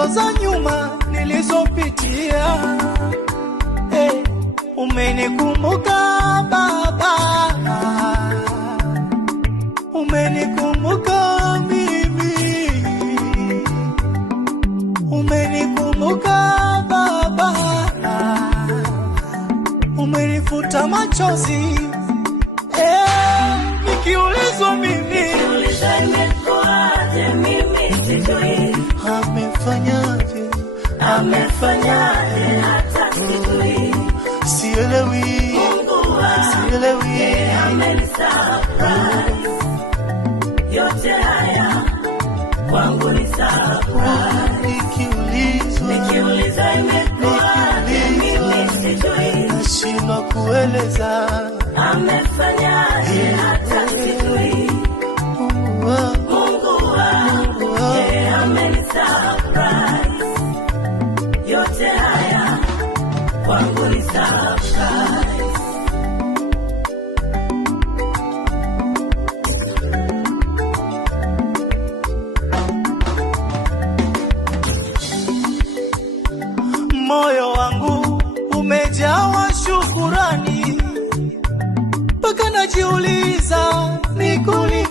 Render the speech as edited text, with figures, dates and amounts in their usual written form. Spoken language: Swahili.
changamoto za nyuma nilizopitia. Hey, umenikumbuka Baba, umenikumbuka mimi, umenikumbuka Baba, umenifuta machozi. Nikiulizwa mimi imekuwaje, mimi sijui. Amefanyaje hata sijui. Sielewi, sielewi. Amenisurprise. Yote haya kwangu ni surprise. Nikiulizwa imekuwaje, mimi sijui. Nashindwa kueleza. Amefanyaje hata sijui. Mungu wangu amenisurprise. Yote haya kwangu ni surprise. Moyo wangu umejawa shukurani, mpaka najiuliza nikulipe